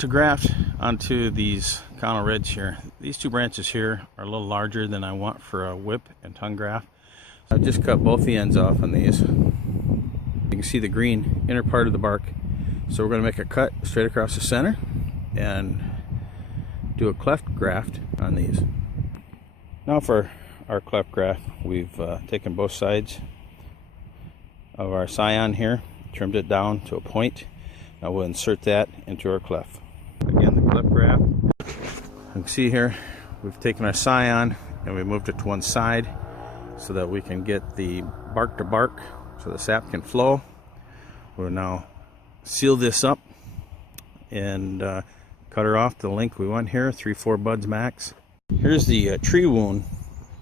To graft onto these Connell Reds here, these two branches here are a little larger than I want for a whip and tongue graft. I've just cut both the ends off on these. You can see the green inner part of the bark. So we're going to make a cut straight across the center and do a cleft graft on these. Now for our cleft graft, we've taken both sides of our scion here, trimmed it down to a point. Now we'll insert that into our cleft. Again, the cleft graft. You can see here, we've taken our scion and we moved it to one side so that we can get the bark to bark so the sap can flow. We'll now seal this up and cut her off to the length we want here, 3-4 buds max. Here's the tree wound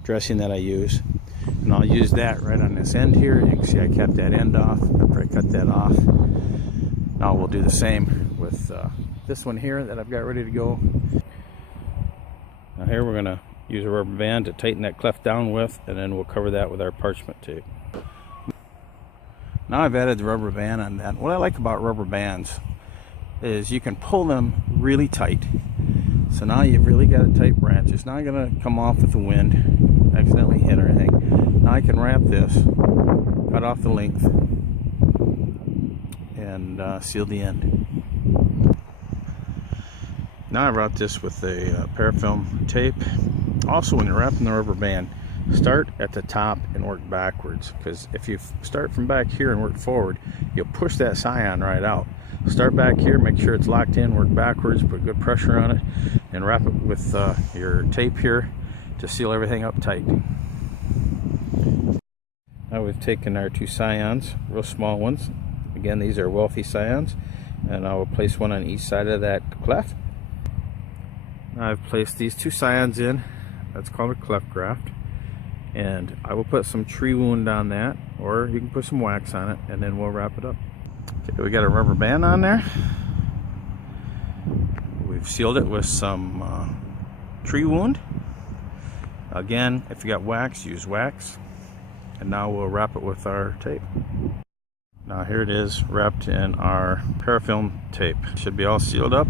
dressing that I use, and I'll use that right on this end here. You can see I kept that end off after I cut that off. Now we'll do the same with this one here that I've got ready to go. Now here we're going to use a rubber band to tighten that cleft down with, and then we'll cover that with our parchment tape. Now I've added the rubber band on that. What I like about rubber bands is you can pull them really tight. So now you've really got a tight branch. It's not going to come off with the wind, accidentally hit or anything. Now I can wrap this, cut off the length, and seal the end. Now I wrap this with a parafilm tape. Also, when you're wrapping the rubber band, start at the top and work backwards, because if you start from back here and work forward, you'll push that scion right out. Start back here, make sure it's locked in, work backwards, put good pressure on it, and wrap it with your tape here to seal everything up tight. Now we've taken our two scions, real small ones. Again, these are wealthy scions, and I will place one on each side of that cleft. Now I've placed these two scions in. That's called a cleft graft. And I will put some tree wound on that, or you can put some wax on it, and then we'll wrap it up. Okay, we got a rubber band on there. We've sealed it with some tree wound. Again, if you got wax, use wax. And now we'll wrap it with our tape. Now here it is, wrapped in our parafilm tape. Should be all sealed up.